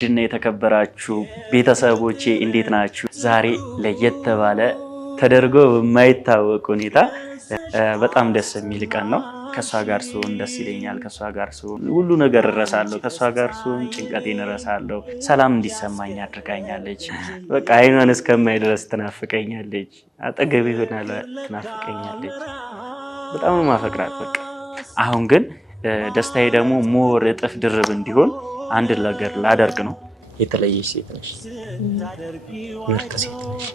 ድና የተከበራችሁ ቤተሰቦቼ እንዴት ናችሁ? ዛሬ ለየት ባለ ተደርጎ በማይታወቅ ሁኔታ በጣም ደስ የሚል ቀን ነው። ከሷ ጋር ስሆን ደስ ይለኛል። ከሷ ጋር ስሆን ሁሉ ነገር እረሳለሁ። ከሷ ጋር ስሆን ጭንቀቴን እረሳለሁ። ሰላም እንዲሰማኝ አድርጋኛለች። በቃ አይኗን እስከማይ ድረስ ትናፍቀኛለች። አጠገቤ ሆና ትናፍቀኛለች። በጣም ማፈቅራት በቃ አሁን ግን ደስታዬ ደግሞ ሞር እጥፍ ድርብ እንዲሆን አንድ ነገር ላደርግ ነው። የተለየች ሴት ነሽ፣ ምርጥ ሴት ነሽ፣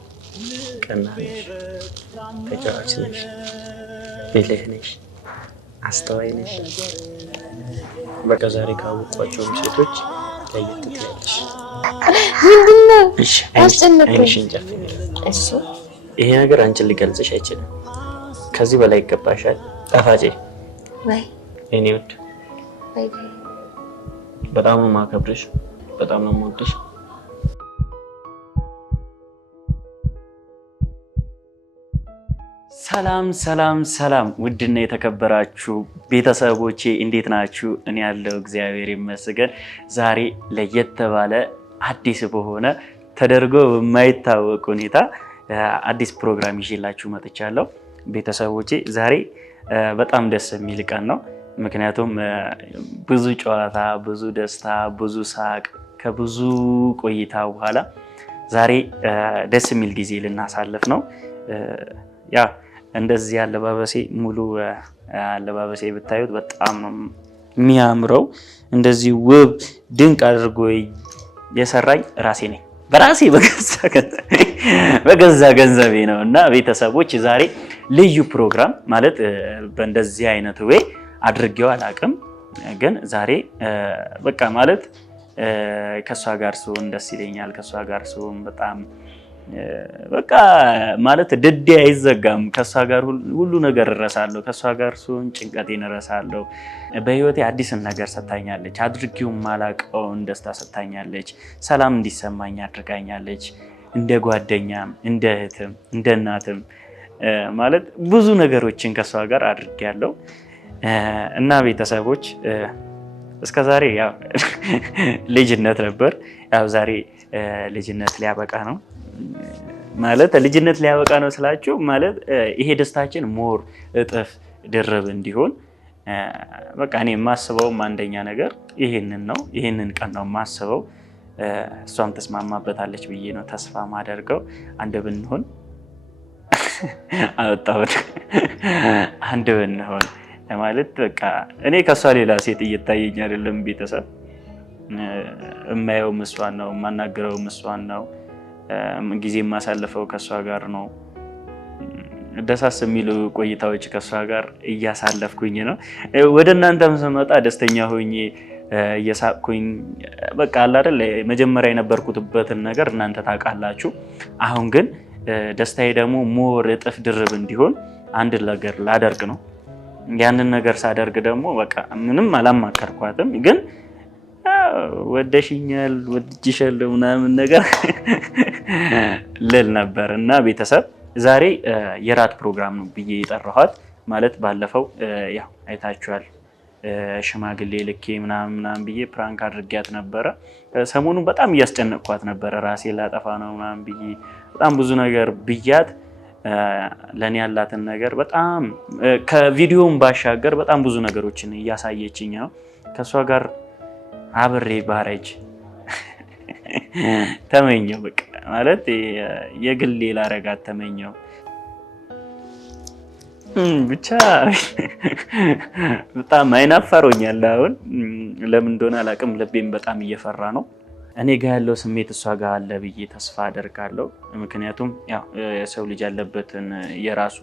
ቀና ነሽ፣ ተጫዋች ነሽ፣ ብልህ ነሽ፣ አስተዋይ ነሽ። በቃ ዛሬ ካወቋቸውም ሴቶች ለየት ትያለሽ። ምንድነው? እሺ አይንሽን ጨፍኝ። እሺ ይሄ ነገር አንቺን ሊገልጽሽ አይችልም። ከዚህ በላይ ይገባሻል። ጣፋጬ ወይ እኔ ውድ ወይ በጣም ነው የማከብርሽ፣ በጣም ነው የምወድሽ። ሰላም ሰላም ሰላም! ውድና የተከበራችሁ ቤተሰቦቼ እንዴት ናችሁ? እኔ ያለው እግዚአብሔር ይመስገን። ዛሬ ለየት ባለ አዲስ በሆነ ተደርጎ በማይታወቅ ሁኔታ አዲስ ፕሮግራም ይዤላችሁ መጥቻለሁ። ቤተሰቦቼ ዛሬ በጣም ደስ የሚል ቀን ነው። ምክንያቱም ብዙ ጨዋታ፣ ብዙ ደስታ፣ ብዙ ሳቅ ከብዙ ቆይታ በኋላ ዛሬ ደስ የሚል ጊዜ ልናሳልፍ ነው። ያ እንደዚህ አለባበሴ ሙሉ አለባበሴ ብታዩት በጣም ነው የሚያምረው። እንደዚህ ውብ ድንቅ አድርጎ የሰራኝ ራሴ ነኝ። በራሴ በገዛ ገንዘቤ ነው። እና ቤተሰቦች ዛሬ ልዩ ፕሮግራም ማለት በእንደዚህ አይነት ወይ አድርጌው አላውቅም። ግን ዛሬ በቃ ማለት ከሷ ጋር ስሆን ደስ ይለኛል። ከሷ ጋር ስሆን በጣም በቃ ማለት ድዴ አይዘጋም። ከሷ ጋር ሁሉ ነገር እረሳለሁ። ከሷ ጋር ስሆን ጭንቀቴን እረሳለሁ። በህይወቴ አዲስን ነገር ሰጥታኛለች። አድርጌው ማላውቀውን ደስታ ሰጥታኛለች። ሰላም እንዲሰማኝ አድርጋኛለች። እንደ ጓደኛም፣ እንደ እህትም፣ እንደ እናትም ማለት ብዙ ነገሮችን ከሷ ጋር አድርጌያለሁ። እና ቤተሰቦች እስከዛሬ ያው ልጅነት ነበር። ያው ዛሬ ልጅነት ሊያበቃ ነው። ማለት ልጅነት ሊያበቃ ነው ስላችሁ ማለት ይሄ ደስታችን ሞር እጥፍ ድርብ እንዲሆን በቃ እኔ የማስበውም አንደኛ ነገር ይሄንን ነው። ይሄንን ቀን ነው የማስበው። እሷም ተስማማበታለች ብዬ ነው ተስፋ ማደርገው። አንድ ብንሆን አወጣሁት አንድ ብንሆን ማለት በቃ እኔ ከሷ ሌላ ሴት እየታየኝ አይደለም። ቤተሰብ የማየው እሷን ነው፣ የማናገረው እሷን ነው፣ ጊዜ የማሳልፈው ከሷ ጋር ነው። ደሳስ የሚሉ ቆይታዎች ከሷ ጋር እያሳለፍኩኝ ነው። ወደ እናንተም ስመጣ ደስተኛ ሆኜ እየሳቅኩኝ በቃ አለ አይደል መጀመሪያ የነበርኩትበትን ነገር እናንተ ታውቃላችሁ። አሁን ግን ደስታዬ ደግሞ ሞር እጥፍ ድርብ እንዲሆን አንድ ነገር ላደርግ ነው። ያንን ነገር ሳደርግ ደግሞ በቃ ምንም አላማከርኳትም፣ ግን ወደሽኛል፣ ወድጄሻለሁ ምናምን ነገር ልል ነበር። እና ቤተሰብ ዛሬ የራት ፕሮግራም ነው ብዬ የጠራኋት ማለት ባለፈው ያው አይታችኋል ሽማግሌ ልኬ ምናምን ብዬ ፕራንክ አድርጊያት ነበረ። ሰሞኑን በጣም እያስጨነቅኳት ነበረ። ራሴ ላጠፋ ነው ምናምን ብዬ በጣም ብዙ ነገር ብያት ለኔ ያላትን ነገር በጣም ከቪዲዮም ባሻገር በጣም ብዙ ነገሮችን እያሳየችኝ ነው። ከሷ ጋር አብሬ ባረጅ ተመኘው። በቃ ማለት የግሌ ላረጋት ተመኘው። ብቻ በጣም አይናፈሮኛል። አሁን ለምን እንደሆነ አላውቅም። ልቤም በጣም እየፈራ ነው። እኔ ጋር ያለው ስሜት እሷ ጋር አለ ብዬ ተስፋ አደርጋለሁ። ምክንያቱም ያው የሰው ልጅ ያለበትን የራሱ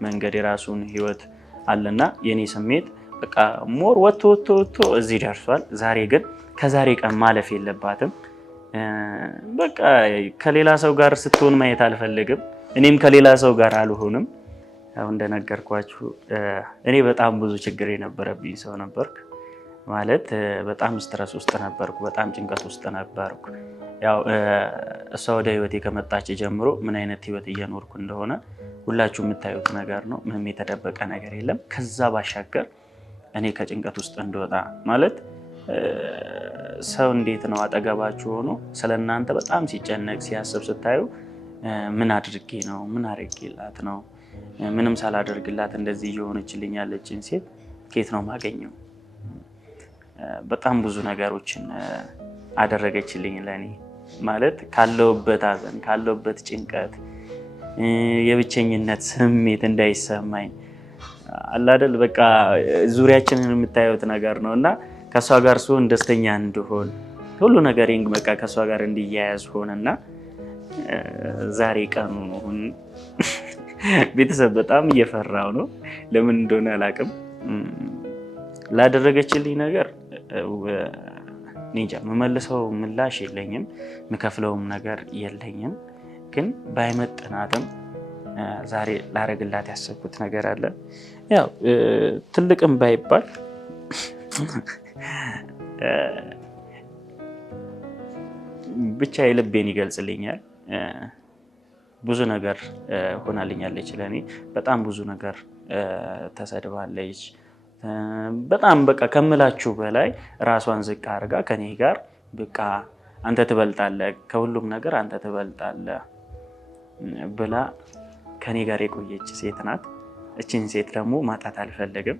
መንገድ የራሱን ህይወት አለና የኔ ስሜት በቃ ሞር ወጥቶ እዚህ ደርሷል። ዛሬ ግን ከዛሬ ቀን ማለፍ የለባትም። በቃ ከሌላ ሰው ጋር ስትሆን ማየት አልፈልግም። እኔም ከሌላ ሰው ጋር አልሆንም። ያው እንደነገርኳችሁ እኔ በጣም ብዙ ችግር የነበረብኝ ሰው ነበርኩ። ማለት በጣም ስትረስ ውስጥ ነበርኩ። በጣም ጭንቀት ውስጥ ነበርኩ። ያው እሷ ወደ ህይወቴ ከመጣች ጀምሮ ምን አይነት ህይወት እየኖርኩ እንደሆነ ሁላችሁ የምታዩት ነገር ነው። ምንም የተደበቀ ነገር የለም። ከዛ ባሻገር እኔ ከጭንቀት ውስጥ እንደወጣ ማለት ሰው እንዴት ነው አጠገባችሁ ሆኖ ስለናንተ በጣም ሲጨነቅ ሲያስብ ስታዩ ምን አድርጌ ነው ምን አድርጌላት ነው ምንም ሳላደርግላት እንደዚህ እየሆነችልኝ ያለችን ሴት ከየት ነው ማገኘው? በጣም ብዙ ነገሮችን አደረገችልኝ ለኔ ማለት ካለውበት ሐዘን ካለውበት ጭንቀት የብቸኝነት ስሜት እንዳይሰማኝ አላደል በቃ ዙሪያችንን የምታዩት ነገር ነውና ከሷ ጋር ስሆን ደስተኛ እንደሆን ሁሉ ነገር በቃ ከሷ ጋር እንዲያያዝ ሆነና ዛሬ ቀኑ ነው። ቤተሰብ በጣም እየፈራው ነው። ለምን እንደሆነ አላውቅም። ላደረገችልኝ ነገር እንጃ መመልሰው ምላሽ የለኝም፣ ምከፍለውም ነገር የለኝም። ግን ባይመጥናትም ዛሬ ላረግላት ያሰብኩት ነገር አለ። ያው ትልቅም ባይባል ብቻ የልቤን ይገልጽልኛል። ብዙ ነገር ሆናልኛለች ለኔ። በጣም ብዙ ነገር ተሰድባለች። በጣም በቃ ከምላችሁ በላይ ራሷን ዝቅ አድርጋ ከኔ ጋር በቃ አንተ ትበልጣለህ፣ ከሁሉም ነገር አንተ ትበልጣለህ ብላ ከኔ ጋር የቆየች ሴት ናት። እቺን ሴት ደግሞ ማጣት አልፈልግም።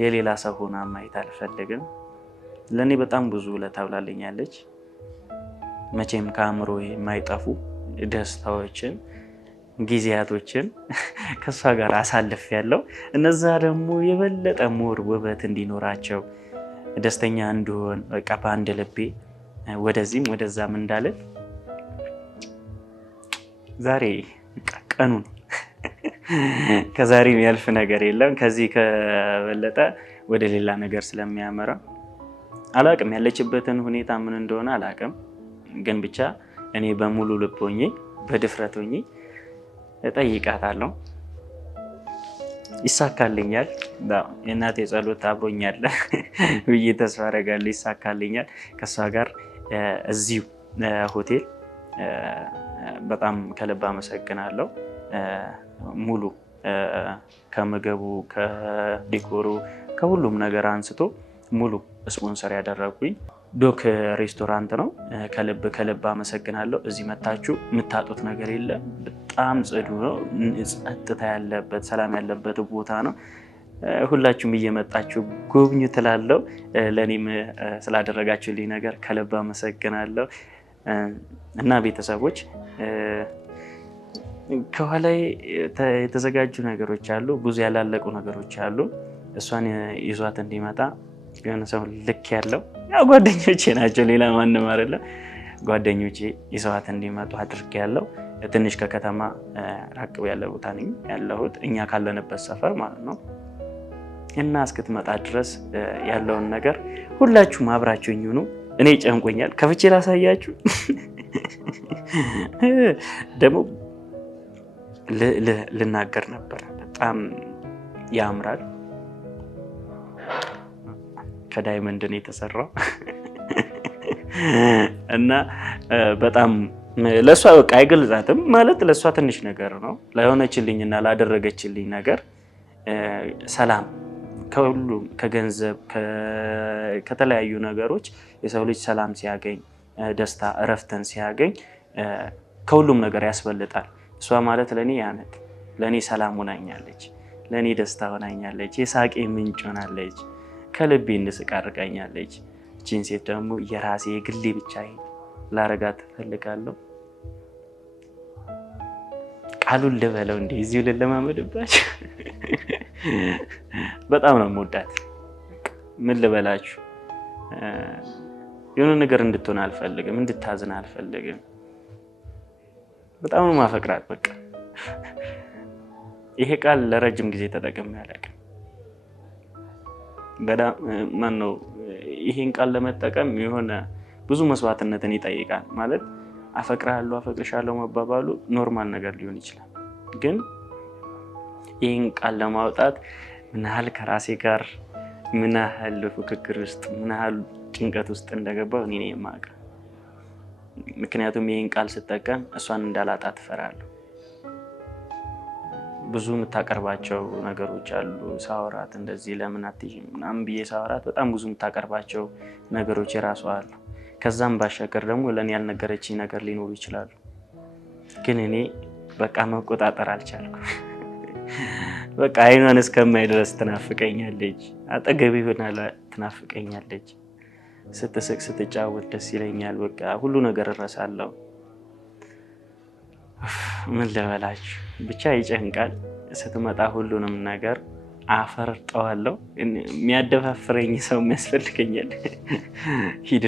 የሌላ ሰው ሆና ማየት አልፈልግም። ለኔ በጣም ብዙ ውለታ ውላለኛለች። መቼም ከአእምሮ የማይጠፉ ደስታዎችን ጊዜያቶችን ከሷ ጋር አሳልፍ ያለው እነዛ ደግሞ የበለጠ ሞር ውበት እንዲኖራቸው ደስተኛ እንድሆን በቃ በአንድ ልቤ ወደዚህም ወደዛም እንዳልል ዛሬ ቀኑ ነው። ከዛሬ የሚያልፍ ነገር የለም። ከዚህ ከበለጠ ወደ ሌላ ነገር ስለሚያመራ አላቅም። ያለችበትን ሁኔታ ምን እንደሆነ አላቅም። ግን ብቻ እኔ በሙሉ ልብ ሆኜ በድፍረት ሆኜ እጠይቃታለሁ። ይሳካልኛል። የእናቴ ጸሎት አብሮኛል ብዬ ተስፋ አደርጋለሁ። ይሳካልኛል ከሷ ጋር እዚሁ ሆቴል። በጣም ከልብ አመሰግናለሁ። ሙሉ ከምግቡ ከዲኮሩ ከሁሉም ነገር አንስቶ ሙሉ ስፖንሰር ያደረጉኝ ዶክ ሬስቶራንት ነው። ከልብ አመሰግናለሁ። እዚህ መታችሁ የምታጡት ነገር የለም። በጣም ጽዱ ነው። ጸጥታ ያለበት ሰላም ያለበት ቦታ ነው። ሁላችሁም እየመጣችሁ ጎብኙ ትላለሁ። ለእኔም ስላደረጋችሁልኝ ነገር ከልብ አመሰግናለሁ። እና ቤተሰቦች ከኋላ የተዘጋጁ ነገሮች አሉ፣ ብዙ ያላለቁ ነገሮች አሉ። እሷን ይዟት እንዲመጣ የሆነ ሰው ልክ ያለው ያው ጓደኞቼ ናቸው፣ ሌላ ማንም አይደለም። ጓደኞቼ ይዘዋት እንዲመጡ አድርጌያለሁ። ትንሽ ከከተማ ራቅ ያለ ቦታ ነኝ ያለሁት፣ እኛ ካለንበት ሰፈር ማለት ነው። እና እስክትመጣ ድረስ ያለውን ነገር ሁላችሁም አብራችሁኝ ሁኑ። እኔ ጨንቆኛል። ከፍቼ ላሳያችሁ። ደግሞ ልናገር ነበር። በጣም ያምራል። ከዳይመንድ ነው የተሰራው እና በጣም ለሷ በቃ አይገልጻትም ማለት ለሷ ትንሽ ነገር ነው። ላይሆነችልኝና ላደረገችልኝ ነገር ሰላም ከሁሉም ከገንዘብ ከተለያዩ ነገሮች የሰው ልጅ ሰላም ሲያገኝ ደስታ እረፍትን ሲያገኝ ከሁሉም ነገር ያስበልጣል። እሷ ማለት ለኔ ያነት ለኔ ሰላም ሆናኛለች፣ ለኔ ደስታ ሆናኛለች፣ የሳቄ ምንጭ ሆናለች፣ ከልቤ እንድስቅ አድርጋኛለች። እቺን ሴት ደግሞ የራሴ የግሌ ብቻ ላረጋት እፈልጋለሁ። ቃሉን ልበለው እንዴ እዚሁ ልለማመድባችሁ። በጣም ነው የምወዳት። ምን ልበላችሁ፣ የሆነ ነገር እንድትሆን አልፈልግም፣ እንድታዝን አልፈልግም። በጣም ነው ማፈቅራት። በቃ ይሄ ቃል ለረጅም ጊዜ ተጠቅሜ አላውቅም። በጣም ማነው ይሄን ቃል ለመጠቀም የሆነ ብዙ መስዋዕትነትን ይጠይቃል። ማለት አፈቅርሃለሁ አፈቅርሻለሁ መባባሉ ኖርማል ነገር ሊሆን ይችላል። ግን ይሄን ቃል ለማውጣት ምን ያህል ከራሴ ጋር ምን ያህል ፉክክር ውስጥ ምን ያህል ጭንቀት ውስጥ እንደገባው እኔ ነኝ የማውቀው። ምክንያቱም ይሄን ቃል ስጠቀም እሷን እንዳላጣት እፈራለሁ። ብዙ የምታቀርባቸው ነገሮች አሉ። ሳወራት እንደዚህ ለምን አትይም ምናምን ብዬ ሳወራት በጣም ብዙ የምታቀርባቸው ነገሮች የራሷ አሉ። ከዛም ባሻገር ደግሞ ለእኔ ያልነገረችኝ ነገር ሊኖሩ ይችላሉ። ግን እኔ በቃ መቆጣጠር አልቻልኩም። በቃ አይኗን እስከማይ ድረስ ትናፍቀኛለች። አጠገቤ ሆና ትናፍቀኛለች። ስትስቅ ስትጫወት ደስ ይለኛል። በቃ ሁሉ ነገር እረሳለሁ። ምን ልበላችሁ ብቻ ይጨንቃል። ስትመጣ ሁሉንም ነገር አፈርጠዋለሁ። የሚያደፋፍረኝ ሰው የሚያስፈልገኛል። ሂድ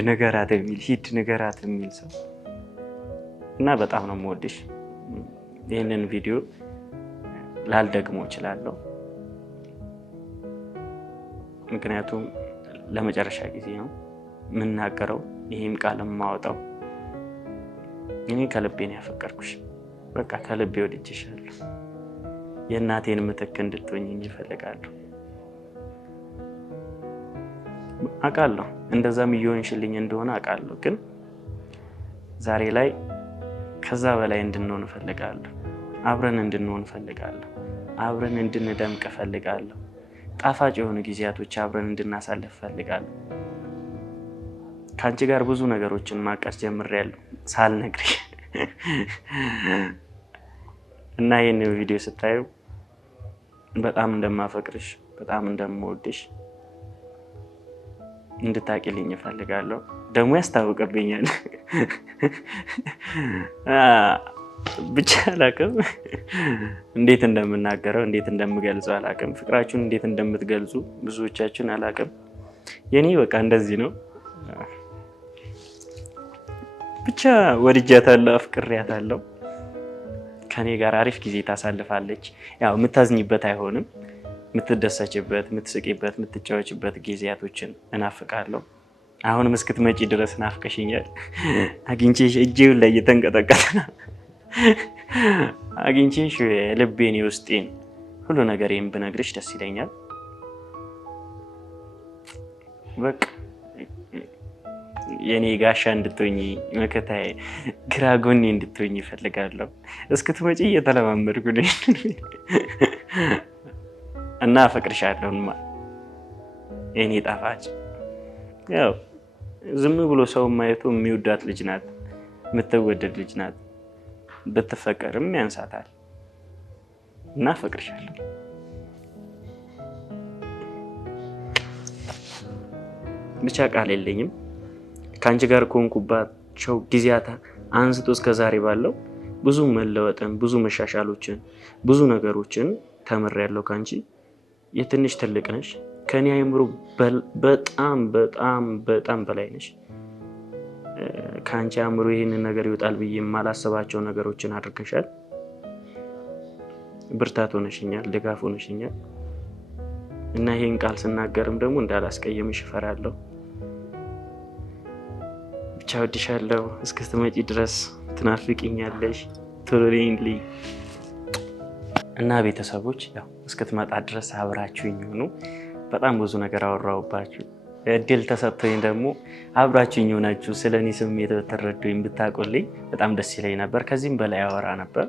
ንገራት የሚል ሰው እና በጣም ነው የምወድሽ። ይህንን ቪዲዮ ላልደግሞ እችላለሁ፣ ምክንያቱም ለመጨረሻ ጊዜ ነው የምናገረው። ይህም ቃል የማወጣው እኔ ከልቤ ነው ያፈቀርኩሽ። በቃ ከልቤ ወድጄሻለሁ። የእናቴን ምትክ እንድትሆኚኝ እፈልጋለሁ። አውቃለሁ እንደዛም እየሆንሽልኝ እንደሆነ አውቃለሁ። ግን ዛሬ ላይ ከዛ በላይ እንድንሆን እፈልጋለሁ። አብረን እንድንሆን እፈልጋለሁ። አብረን እንድንደምቅ እፈልጋለሁ። ጣፋጭ የሆኑ ጊዜያቶች አብረን እንድናሳልፍ እፈልጋለሁ። ከአንቺ ጋር ብዙ ነገሮችን ማቀስ ጀምሬያለሁ ሳልነግርሽ እና ይህንን ቪዲዮ ስታዩ በጣም እንደማፈቅርሽ በጣም እንደምወድሽ እንድታቂልኝ እፈልጋለሁ። ደግሞ ያስታውቅብኛል። ብቻ አላቅም እንዴት እንደምናገረው እንዴት እንደምገልጸው አላቅም። ፍቅራችሁን እንዴት እንደምትገልጹ ብዙዎቻችን አላቅም። የኔ በቃ እንደዚህ ነው። ብቻ ወድጃታለሁ፣ አፍቅሬያታለሁ። ከኔ ጋር አሪፍ ጊዜ ታሳልፋለች። ያው የምታዝኝበት አይሆንም፣ የምትደሰችበት፣ የምትስቂበት፣ የምትጫወችበት ጊዜያቶችን እናፍቃለሁ። አሁንም እስክትመጪ ድረስ ናፍቀሽኛል። አግኝቼሽ እጄው ላይ እየተንቀጠቀጠ አግኝቼሽ ልቤን የውስጤን ሁሉ ነገሬን ብነግርሽ ደስ ይለኛል። በቃ የኔ ጋሻ እንድትሆኚ መከታዬ ግራ ጎኔ እንድትሆኚ እፈልጋለሁ። እስክትመጪ እየተለማመድኩ ነው እና አፈቅርሻለሁማ የኔ ጣፋጭ። ያው ዝም ብሎ ሰው ማየቱ የሚወዳት ልጅ ናት፣ የምትወደድ ልጅ ናት። ብትፈቀርም ያንሳታል እና አፈቅርሻለሁ። ብቻ ቃል የለኝም። ከአንቺ ጋር ከሆንኩባቸው ጊዜያት አንስቶ እስከ ዛሬ ባለው ብዙ መለወጥን፣ ብዙ መሻሻሎችን፣ ብዙ ነገሮችን ተምሬያለሁ ከአንቺ። የትንሽ ትልቅ ነሽ፣ ከኔ አይምሮ በጣም በጣም በጣም በላይ ነሽ። ከአንቺ አእምሮ ይህንን ነገር ይወጣል ብዬ የማላስባቸው ነገሮችን አድርገሻል። ብርታት ሆነሽኛል፣ ድጋፍ ሆነሽኛል እና ይህን ቃል ስናገርም ደግሞ እንዳላስቀየምሽ እፈራለሁ። ብቻ ወድሻለሁ። እስክትመጪ ድረስ ትናፍቂኛለሽ። ቶሎ ነይልኝ እና ቤተሰቦች ያው እስክትመጣ ድረስ አብራችሁኝ ሆኑ። በጣም ብዙ ነገር አወራሁባችሁ። እድል ተሰጥቶኝ ደግሞ አብራችሁኝ ሆናችሁ ስለኔ ስሜት ብትረዱኝ ብታቆልኝ በጣም ደስ ይለኝ ነበር። ከዚህም በላይ አወራ ነበር፣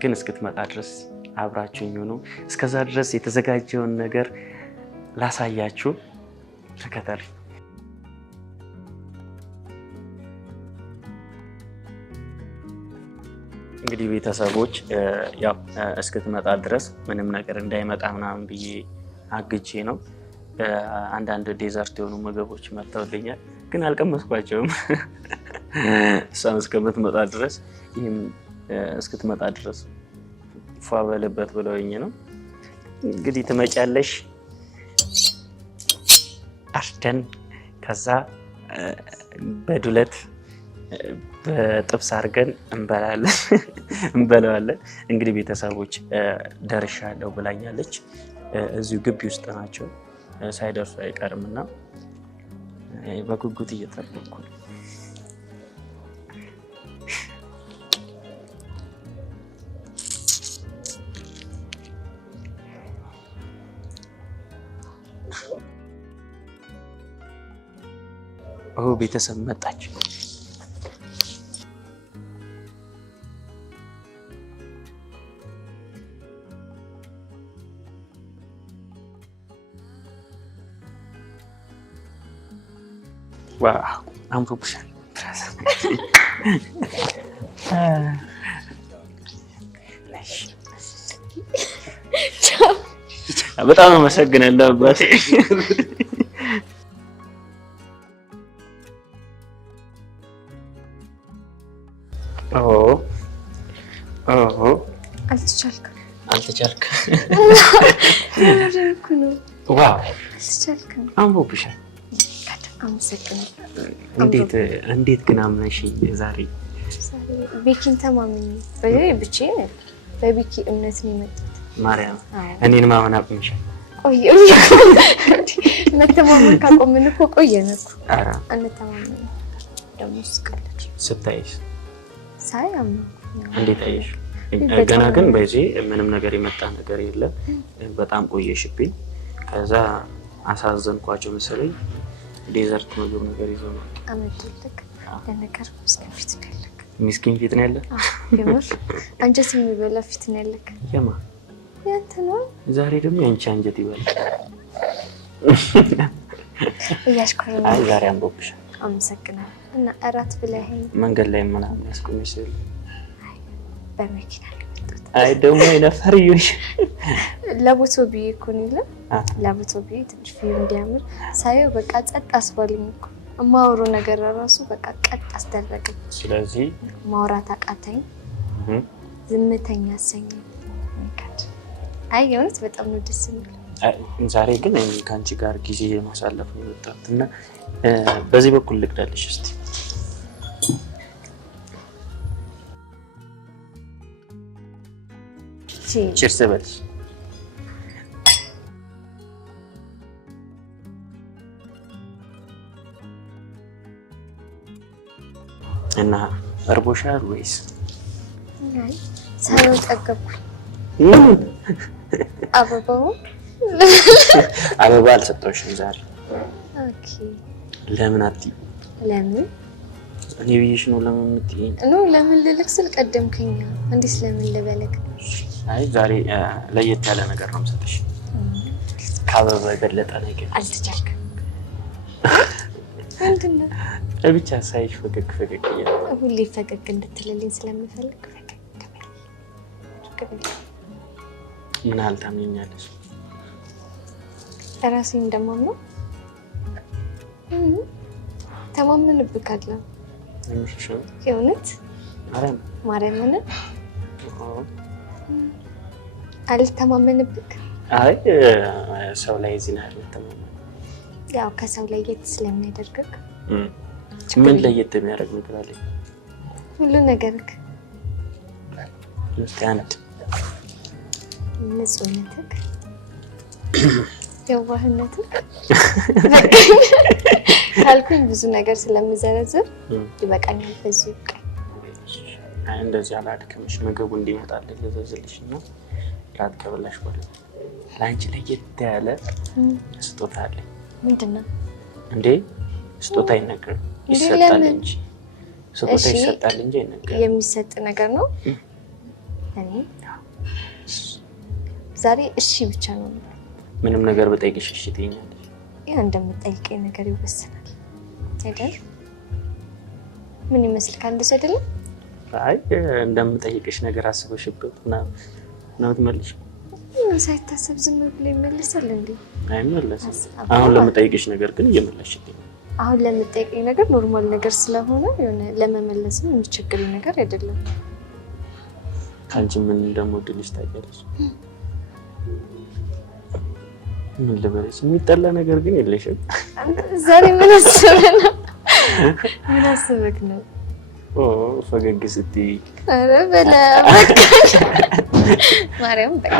ግን እስክትመጣ ድረስ አብራችሁኝ ሆኑ። እስከዛ ድረስ የተዘጋጀውን ነገር ላሳያችሁ፣ ተከተሉ። እንግዲህ ቤተሰቦች ያው እስክትመጣ ድረስ ምንም ነገር እንዳይመጣ ምናምን ብዬ አግቼ ነው። አንዳንድ ዴዘርት የሆኑ ምግቦች መጥተውልኛል፣ ግን አልቀመስኳቸውም። እሷም እስከምትመጣ ድረስ ይህም እስክትመጣ ድረስ ፏ በልበት ብለውኝ ነው። እንግዲህ ትመጫለሽ፣ አርደን ከዛ በዱለት በጥብስ አድርገን እንበላዋለን። እንግዲህ ቤተሰቦች ደርሻለሁ ብላኛለች። እዚሁ ግቢ ውስጥ ናቸው፣ ሳይደርሱ አይቀርም እና በጉጉት እየጠበቅኩ ነው። ቤተሰብ መጣች። ዋው አምሮብሻል። በጣም አመሰግናለሁ አባቴ። አልተቻልክም። ዋው አልተቻልክም። አምሮብሻል። እንዴት ግን አምነሽኝ ዛሬ ቤኪን ተማምኝ ብቻዬን በቤኪ እምነት ነው የመጣሁት። ማርያም እኔን ማመን አቁምሻል። መተማመን ካቆምን እኮ ቆየን እኮ። አንተማመን ደግሞ ስቀለች ስታይሽ ሳይ አምና እንዴት አየሽ? ገና ግን በዚህ ምንም ነገር የመጣ ነገር የለም። በጣም ቆየሽብኝ። ከዛ አሳዘንኳቸው መሰለኝ። ዴዘርት ምግብ ነገር ይዘው ነው አመጡልክ። ለነገር ምስኪን ፊት ነው ያለክ። ምስኪን ፊት ነው ያለ? የምር አንጀት የሚበላ ፊት ነው ያለክ። የማ ያንተ ነው? ዛሬ ደግሞ ያንቺ አንጀት ይበላል። እያሽኮረመ አይ ዛሬ አምሮብሻል። አመሰግናለሁ። እና እራት ብለኸኝ መንገድ ላይ ምናምን ያስቆምሽ ሲል በመኪና አይ ደግሞ ይነፈርዩሽ ለቦቶ ብዬ እኮ ነው ይለ ለቦቶ ብዬ ትንሽ ፊልም እንዲያምር ሳየው በቃ ጸጥ አስባልኝ እኮ ማውሩ ነገር ራሱ በቃ ቀጥ አስደረገኝ። ስለዚህ ማውራት አቃተኝ። ዝምተኛ አሰኘኝ። አይ የሆነች በጣም ነው ደስ የሚል። ዛሬ ግን እኔ ካንቺ ጋር ጊዜ ማሳለፍ ነው የመጣሁት እና በዚህ በኩል ልቅዳልሽ እስቲ። ቺርስ በልሽ። እና እርቦሻል ወይስ? አይ ሳይሆን ጠገብኩኝ። አበባ አልሰጠሁሽም ዛሬ። ኦኬ ለምን አትይ? ለምን እኔ ብዬሽ ነው ለምን የምትይኝ? ለምን ልልክ ስል ቀደምከኝ። እንዴት ለምን ልበለክ? አይ ዛሬ ለየት ያለ ነገር ነው የምሰጥሽ። ከአበባ የበለጠ ነገር። አልተቻልክም። ምንድን ነው? ብቻ ሳይሽ ፈገግ እያለ ሁሌ ፈገግ እንድትልልኝ ስለምፈልግ ፈገግ ምን ያህል ታምኛለሽ? እራሴን እንደማምነው ተማምንብካለሁ። የእውነት ማርያምን አልተማመንብክ? አይ ሰው ላይ እዚህ ነው ተማመን። ያው ከሰው ለየት ስለሚያደርግክ። ምን ለየት የሚያደርግ ነገር አለ? ሁሉ ነገርክ። አንድ ንጹህነትክ፣ የዋህነትክ ካልኩኝ ብዙ ነገር ስለምዘረዝር ይበቃኛል። በዚህ ይብቃኝ። እንደዚህ አላድክምሽ። ምግቡ እንዲመጣልኝ ልዘዝልሽና ላትከብላሽ ወለ ለአንቺ ለየት ያለ ስጦታ አለኝ። ምንድን ነው እንዴ? ስጦታ አይነገርም፣ ይሰጣል እንጂ። ስጦታ ይሰጣል እንጂ አይነገርም። የሚሰጥ ነገር ነው። እኔ ዛሬ እሺ ብቻ ነው። ምንም ነገር በጠይቅሽ እሺ ትይኛለሽ? ያ እንደምጠይቀኝ ነገር ይወሰናል አይደል? ምን ይመስልካል? እንደሱ አይደለም? አይ እንደምጠይቅሽ ነገር አስበሽበት ነው ትመልሽ። ሳይታሰብ ዝም ብሎ ይመልሳል እንዴ? አይመለስም። አሁን ለምጠይቅሽ ነገር ግን እየመለስሽልኝ። አሁን ለምጠይቀኝ ነገር ኖርማል ነገር ስለሆነ የሆነ ለመመለስም የሚቸግረኝ ነገር አይደለም። ካንቺ ምን እንደምወድልሽ ታውቂያለሽ። ምን ልበልሽ? የሚጠላ ነገር ግን የለሽም። ዛሬ ምን አስበህ ነው? ምን አስበህ ነው? ፈገግ ስትይ ኧረ በላ በቃ ማርያም በቃ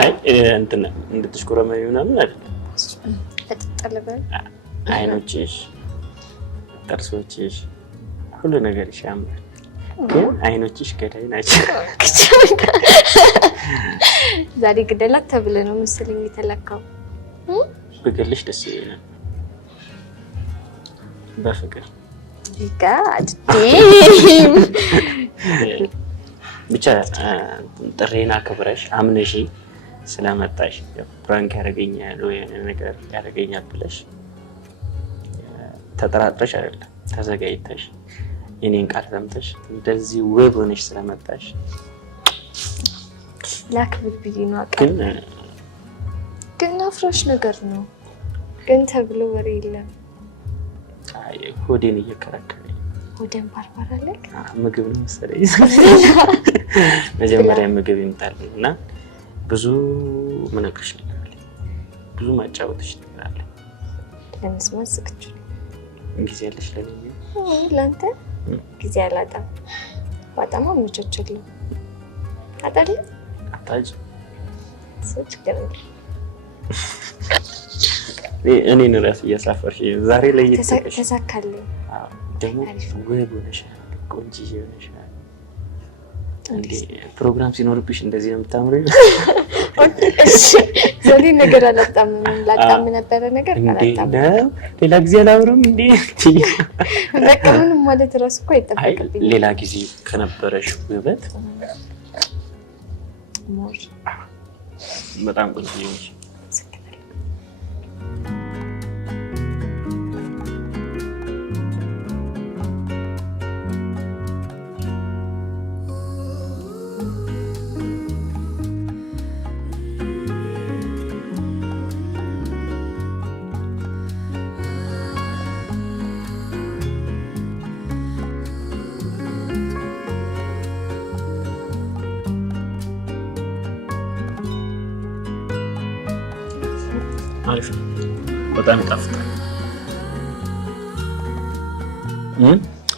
እንትን እንድትሽኮረመኝ ምናምን አይደለም። ተጠለበ አይኖችሽ፣ ጥርሶችሽ፣ ሁሉ ነገርሽ ያምራል። ግን አይኖችሽ ገዳይ ናቸው። ዛሬ ግደላት ተብለህ ነው መሰለኝ የተለካው። ብገልሽ ደስ ይለኛል በፍቅር ጋድ ብቻ ጥሬና ክብረሽ አምነሽ ስለመጣሽ ፕራንክ ያደርገኛል ወይ ነገር ያደርገኛል ብለሽ ተጠራጥረሽ አይደለም። ተዘጋጅተሽ የኔን ቃል ሰምተሽ እንደዚህ ውብ ሆነሽ ስለመጣሽ ላክብር ብዬ ነው አውቃለሁ። ግን አፍራሽ ነገር ነው። ግን ተብሎ ወሬ የለም። አይ ሆዴን እየከራከረኝ ሆዴን ባርባር አለ። ምግብ ነው መሰለኝ። መጀመሪያ ምግብ ይምጣልኝ እና ብዙ ምነግርሽ ነገር አለ። ብዙ ማጫወትሽ ነገር አለ። ለመስማት ዝግጁ ጊዜ ያለሽ ለኔ? ለአንተ ጊዜ አላጣም። ባጣማ ምቾችልኝ አጣሪ አጣጅ ሰጭ ገረ እኔን ራስ እያሳፈርሽ ዛሬ ላይ ተሳካልኝ። አዎ ደግሞ ውብ ሆነሻል፣ ቆንጆ ሆነሻል። እንዴ ፕሮግራም ሲኖርብሽ እንደዚህ ነው የምታምሪው። እሺ ዘሌ ነገር አላጣምም። ላጣም ነበረ ነገር አላጣም። ሌላ ጊዜ አላምርም እንዴ? በቃ ምንም ማለት ራስ እኮ አይጠበቅብኝ። ሌላ ጊዜ ከነበረሽ ውበት ሞር በጣም ቆንጆ ነሽ። አሪፍ በጣም ይጣፍጣል።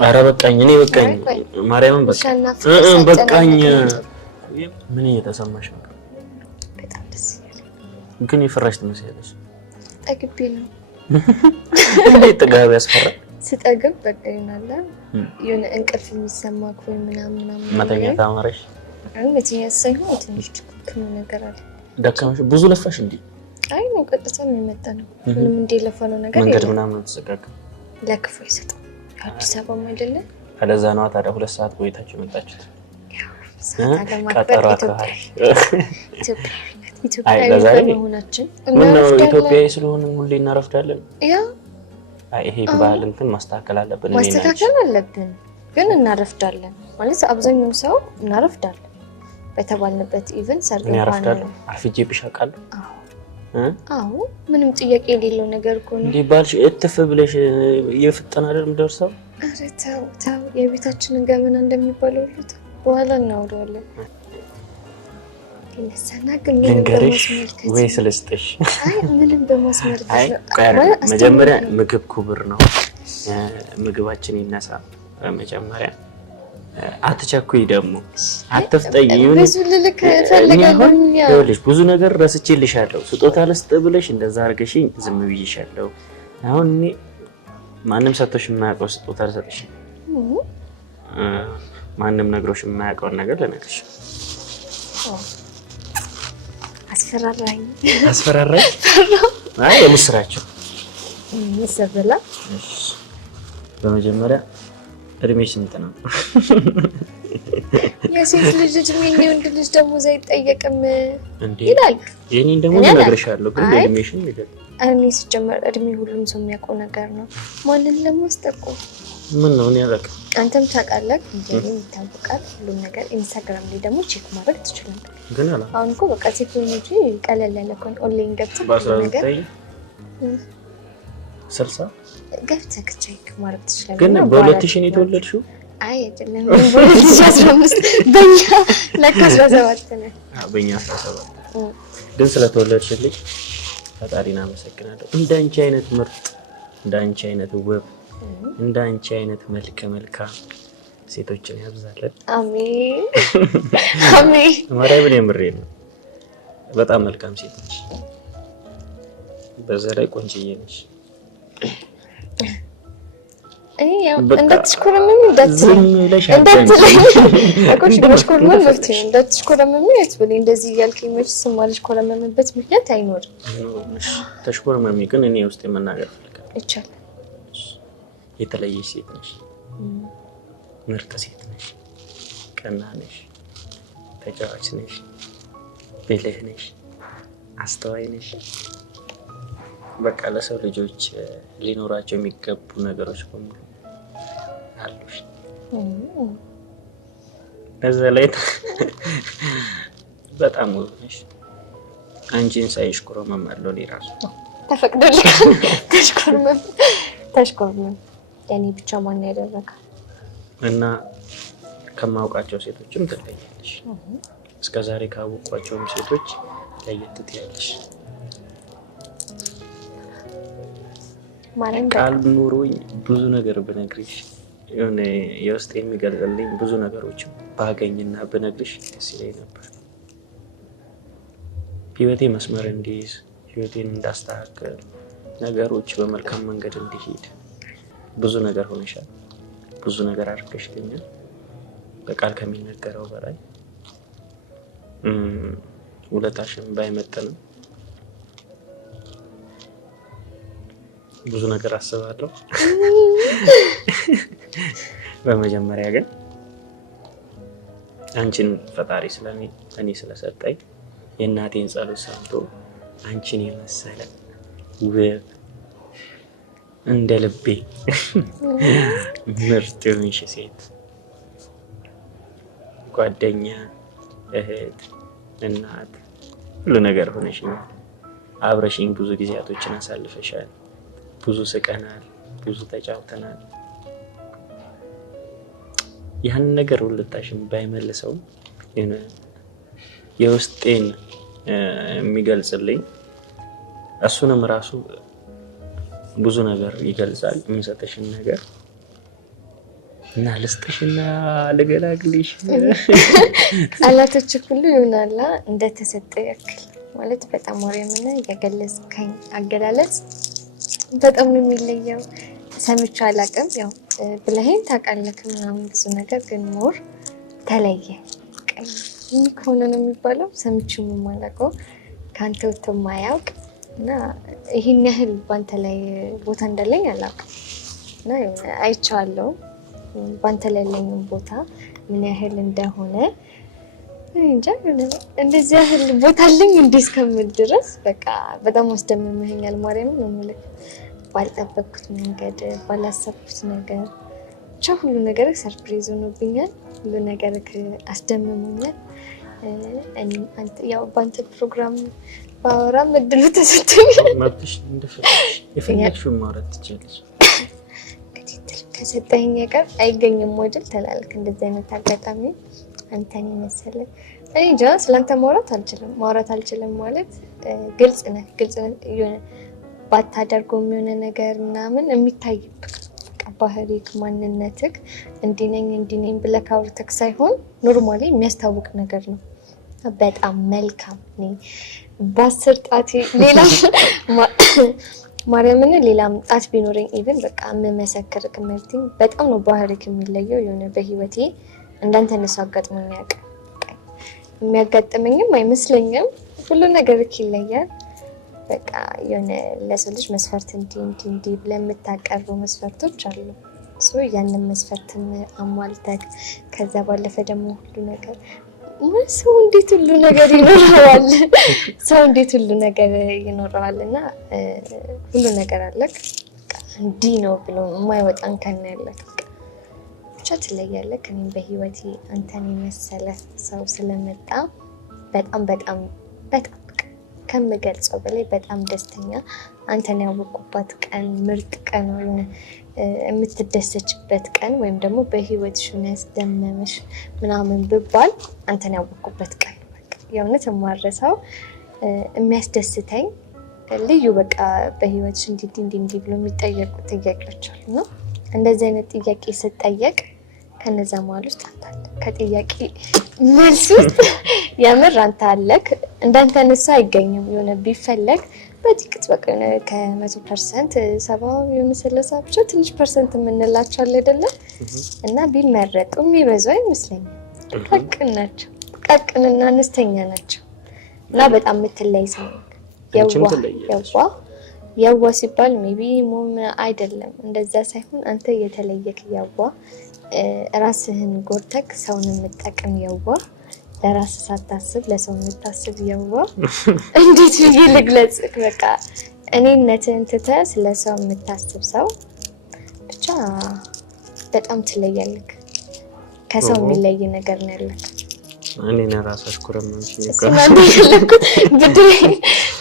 ኧረ በቃኝ፣ እኔ በቃኝ፣ ማርያምን በቃኝ። ምን እየተሰማሽ ነው? በጣም ደስ ይላል። ግን የፈራሽ ትመስያለሽ። ጠግቤ ነው። እንዴት ጥጋብ ያስፈራል? ስጠግብ በቃ ይሆናል የሆነ እንቅልፍ የሚሰማክ ወይ ምናምን መተኛት አማረሽ? መተኛት ሳይሆን ትንሽ ድክም ነገር አለ። ደከመሽ? ብዙ ለፋሽ እንዴ? አይ ነው ቀጥታ የሚመጣ ነው። ምንም እንደለፋ ነው ነገር መንገድ ምናምን ተዘጋጋ። ለክፉ ይሰጣ አዲስ አበባ አይደለ? አለዛ ነው ታዲያ 2 ሰዓት ቆይታችሁ መጣችሁት። ኢትዮጵያዊ ስለሆነ ሁሌ እናረፍዳለን። ይሄ ባህል እንትን ማስተካከል አለብን። ግን እናረፍዳለን ማለት አብዛኛው ሰው እናረፍዳለን። በተባልንበት ኢቨንት ሰርግ እንኳን አርፍጄብሽ አውቃለሁ። አዎ ምንም ጥያቄ የሌለው ነገር እኮ ነው። እንዴ ባልሽ እትፍ ብለሽ እየፈጠነ አይደለም ደርሰው። ኧረ ተው የቤታችንን ገበና እንደሚባለው ሁሉ በኋላ እናወራዋለን። ለሰና ግን ልንገርሽ ወይስ ልስጥሽ? አይ ምንም በማስመርጥ መጀመሪያ ምግብ ክቡር ነው። ምግባችን ይነሳ መጀመሪያ። አትቸኩይ ደግሞ አትፍጠኝ። ብዙ ልልክ ፈልጋለሁ። ይኸውልሽ ብዙ ነገር ረስቼልሻለሁ። ስጦታ ልስጥ ብለሽ እንደዛ አድርገሽኝ ዝም ብዬሻለሁ። አሁን እኔ ማንም ሰጥቶሽ የማያውቀው ስጦታ ልሰጥሽ፣ ማንም ነግሮሽ የማያውቀውን ነገር ልነግርሽ። አስፈራራኝ። አይ የምስራቸው ይሰበላ። በመጀመሪያ እድሜሽ ስንት ነው? የሴት ልጅ እድሜ እና የወንድ ልጅ ደሞዝ አይጠየቅም ይላል። የኔን ደግሞ እነግርሻለሁ፣ ግን እድሜሽን ይገል። እኔ ሲጀመር እድሜ ሁሉም ሰው የሚያውቀው ነገር ነው። ማንን ለማስጠቆም ምን ነው? እኔ አላውቅም። አንተም ታውቃለህ እንዴ? ይታወቃል ሁሉም ነገር። ኢንስታግራም ላይ ደግሞ ቼክ ማድረግ ትችላለህ። ግን አላ አሁን እኮ በቃ ቴክኖሎጂ ቀለል ያለ እኮ ኦንላይን ገብተህ ነገር 60 ገብተህ ቼክ ማድረግ ትችላለህ። ግን በ2000 ነው የተወለድሽው? አይ አይደለም፣ በ2015 በእኛ ለካ 17 ነው። በእኛ 17 ግን ስለተወለድሽልኝ ፈጣሪን አመሰግናለሁ። እንዳንቺ አይነት ምርጥ፣ እንዳንቺ አይነት ውብ፣ እንዳንቺ አይነት መልካም ሴቶችን ያብዛልን። አሜን አሜን። ማርያምን የምሬን ነው። በጣም መልካም ሴት ነሽ። በዛ ላይ ቆንጆዬ ነሽ። እኔ ያው እንዳትሽኮረመሚ እንደዚህ እያልከኝ መች ስማልሽ ኮረመምበት ምክንያት አይኖርም። ተሽኮረመሚ ግን እኔ ውስጥ የመናገር ፈልጋለሁ። ይቻላል። የተለየሽ ሴት ነሽ። ምርጥ ሴት ነሽ። ቀና ነሽ። ተጫዋች ነሽ። ብልህ ነሽ። አስተዋይ ነሽ። በቃ ለሰው ልጆች ሊኖራቸው የሚገቡ ነገሮች በሙሉ በዛ ላይ በጣም ውብ ነሽ። አንቺን ሳይሽ ኩርምማለሁ እኔ ራሱ ተፈቅዶልኝ ተሽኮርመም ያኔ ብቻ ማን ያደረጋ እና ከማውቃቸው ሴቶችም ትለያለሽ። እስከዛሬ ካወቋቸውም ሴቶች ለየት ትያለሽ። ቃል ኑሮኝ ብዙ ነገር ብነግርሽ የሆነ የውስጥ የሚገልጽልኝ ብዙ ነገሮች ባገኝና ብነግርሽ ደስ ይለኝ ነበር። ህይወቴ መስመር እንዲይዝ፣ ህይወቴን እንዳስተካክል፣ ነገሮች በመልካም መንገድ እንዲሄድ ብዙ ነገር ሆነሻል። ብዙ ነገር አድርገሽልኛል። በቃል ከሚነገረው በላይ ውለታሽን ባይመጥንም ብዙ ነገር አስባለሁ። በመጀመሪያ ግን አንቺን ፈጣሪ እኔ ስለሰጠኝ የእናቴን ጸሎት ሰምቶ አንቺን የመሰለ ውብ እንደ ልቤ ምርጥ የሆንሽ ሴት ጓደኛ፣ እህት፣ እናት ሁሉ ነገር ሆነሽኛል። አብረሽኝ ብዙ ጊዜያቶችን አሳልፈሻል። ብዙ ስቀናል፣ ብዙ ተጫውተናል። ያን ነገር ውለታሽን ባይመልሰውም የውስጤን የሚገልጽልኝ እሱንም ራሱ ብዙ ነገር ይገልጻል። የምሰጥሽን ነገር እና ልስጥሽና ልገላግልሽ ቃላቶች ሁሉ ይሆናላ እንደተሰጠ ያክል ማለት በጣም ወሬምና ያገለጽከኝ አገላለጽ በጣም ነው የሚለየው። ሰምቼ አላውቅም። ያው ብለኸኝ ታውቃለህ ምናምን ብዙ ነገር ግን ሞር ተለየ። ምን ከሆነ ነው የሚባለው ሰምቼው የማላውቀው ከአንተ ወጥቶ የማያውቅ እና ይህን ያህል ባንተ ላይ ቦታ እንዳለኝ አላውቅም እና አይቼዋለሁ። ባንተ ላይ ያለኝን ቦታ ምን ያህል እንደሆነ እንጃ። እንደዚህ ያህል ቦታ አለኝ እንዴ እስከምል ድረስ በቃ በጣም አስደምመኸኛል። ማርያም ነው የምልህ። ባልጠበቅኩት መንገድ ባላሰብኩት ነገር ብቻ ሁሉ ነገር ሰርፕራይዝ ሆኖብኛል። ሁሉ ነገር አስደምሞኛል። እኔም አንተ ያው ባንተ ፕሮግራም ባወራም እድሉ ተሰጥቶኛል። መብትሽ እንደፈለግሽ የፈለግሽውን ማውራት ትችያለሽ። ከሰጠኸኝ ቀር አይገኝም ወድል ተላልክ። እንደዚህ አይነት አጋጣሚ አንተን መሰለ እኔ እንጃ ስለአንተ ማውራት አልችልም ማለት ግልጽ ነህ የሆነ ባታደርገው የሆነ ነገር ምናምን የሚታይብህ ባህሪክ ማንነትክ እንዲህ ነኝ ብለህ አውርተክ ሳይሆን ኖርማሊ የሚያስታውቅ ነገር ነው። በጣም መልካም ነኝ። በአስር ጣቴ ሌላ ማርያምን ሌላም ጣት ቢኖረኝ ኢቭን በቃ የምመሰክርክ መልቲም በጣም ነው ባህሪክ የሚለየው። የሆነ በህይወቴ እንዳንተ ነሳ አጋጥሞኝ ያውቅ የሚያጋጥመኝም አይመስለኝም። ሁሉ ነገርክ ይለያል። በቃ የሆነ ለሰው ልጅ መስፈርት እንዲህ ብለህ የምታቀርቡ መስፈርቶች አሉ። ያንን መስፈርትን አሟልተክ ከዛ ባለፈ ደግሞ ሁሉ ነገር ሰው እንዴት ሁሉ ነገር ይኖረዋል? ሰው እንዴት ሁሉ ነገር ይኖረዋል? እና ሁሉ ነገር አለክ እንዲህ ነው ብሎ የማይወጣን ከና ያለክ ብቻ ትለያለክ። እኔም በህይወቴ አንተን የመሰለ ሰው ስለመጣ በጣም በጣም በጣም ከምገልጸው በላይ በጣም ደስተኛ። አንተን ያወቅኩባት ቀን ምርጥ ቀን ነው። የምትደሰችበት ቀን ወይም ደግሞ በህይወትሽ ያስደመመሽ ምናምን ብባል አንተን ያወቅኩበት ቀን በቃ የእውነት የማረሳው የሚያስደስተኝ ልዩ በቃ በህይወትሽ እንዲህ ብሎ የሚጠየቁ ጥያቄዎች አሉ ነው። እንደዚህ አይነት ጥያቄ ስጠየቅ ከነዛ መሀል ውስጥ አንተ አለ። ከጥያቄ መልስ ውስጥ የምር አንተ አለክ። እንዳንተ ነሳ አይገኝም። የሆነ ቢፈለግ በጥቂት በቃ ከ100% 70 የሆነ 30 ብቻ ትንሽ ፐርሰንት የምንላቸው አለ አይደለ? እና ቢመረጡ የሚበዙ አይመስለኝም። ጥቃቅን ናቸው። ጥቃቅንና አነስተኛ ናቸው። እና በጣም የምትለይ ሰው የዋ ሲባል ሜቢ ሞም አይደለም እንደዛ ሳይሆን አንተ የተለየክ የዋ ራስህን ጎርተክ ሰውን የምትጠቅም የዋ ለራስ ሳታስብ ለሰው የምታስብ የዋ እንዴት ብዬ ልግለጽክ? በቃ እኔነትህን ትተህ ስለሰው የምታስብ ሰው ብቻ በጣም ትለያለክ። ከሰው የሚለይ ነገር ነው ያለው። እኔና ራስሽ ኩረምንሽ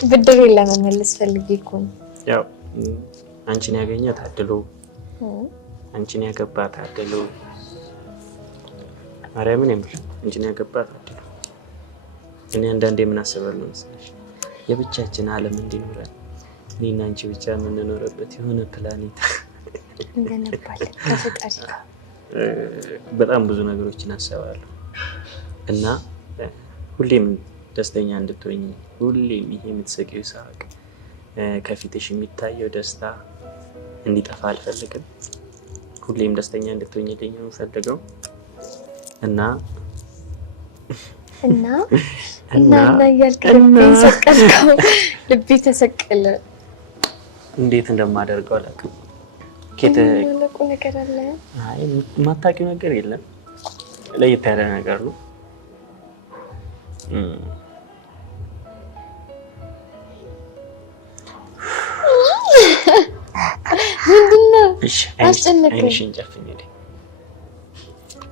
ብድር ለመመለስ ፈልጌ እኮ ነው። ያው አንቺን ያገኘ ታድሎ፣ አንቺን ያገባ ታድሎ። ማርያምን የምር አንቺን ያገባ ታድሎ። እኔ አንዳንዴ ምን አስባለሁ መሰለሽ የብቻችን ዓለም እንዲኖረን እኔና አንቺ ብቻ የምንኖርበት የሆነ ፕላኔት እንገነባለን ከፈጣሪ ጋር። በጣም ብዙ ነገሮችን አስባለሁ እና ሁሌም ደስተኛ እንድትሆኚ፣ ሁሌም ይሄ የምትሰቂው ሳቅ ከፊትሽ የሚታየው ደስታ እንዲጠፋ አልፈልግም። ሁሌም ደስተኛ እንድትሆኚልኝ ነው የምፈልገው እና እያልክ ልቤ ተሰቀለ። እንዴት እንደማደርገው አላውቅም። ማለቁ ነገር አለ። አይ የማታውቂው ነገር የለም። ለየት ያለ ነገር ነው። ምንድነው? እሺ አስጨነቀኝ። አይንሽን ጨፍኝ።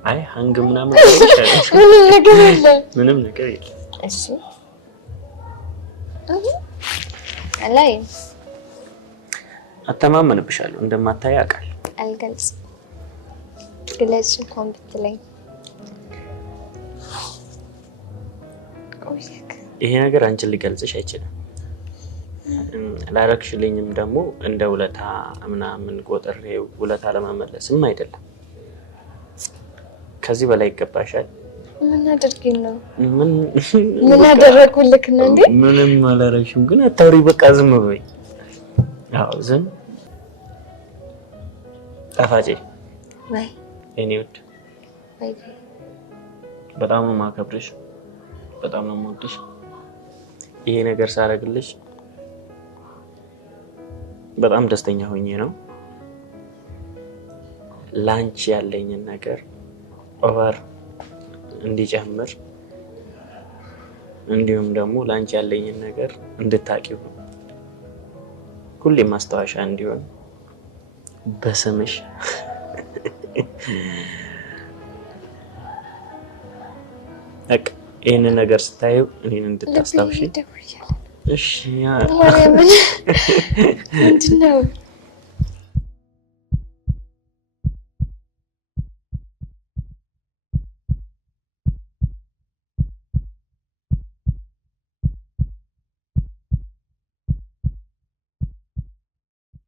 አይ ሃንግ ምናምን ምንም ነገር የለም። ምንም ነገር የለም። እሺ አላይ አተማመንብሻለሁ። እንደማታይ አውቃለሁ። አልገልጽም። ግለጽ እንኳን ብትለኝ ይሄ ነገር አንቺን ሊገልጽሽ አይችልም። ላረክሽልኝም ደግሞ እንደ ውለታ ምናምን ቆጥሬው ውለታ ለመመለስም አይደለም። ከዚህ በላይ ይገባሻል። ምን አድርገኝ ነው? ምን አደረኩልክ ነው እንዴ? ምንም አላረግሽም፣ ግን አታውሪ። በቃ ዝም በይ። አዎ ዝም ጣፋጭ ወይ እኔ ውድ ወይ በጣም ነው የማከብርሽ፣ በጣም ነው የምወድሽ። ይሄ ነገር ሳረግልሽ በጣም ደስተኛ ሆኜ ነው። ላንቺ ያለኝን ነገር ኦቨር እንዲጨምር እንዲሁም ደግሞ ላንቺ ያለኝን ነገር እንድታቂው ሁሌም ማስታወሻ እንዲሆን በስምሽ እክ ይሄንን ነገር ስታዩ እኔን እንድታስታውሺ። እሺ ያ ማርያምን ምንድነው?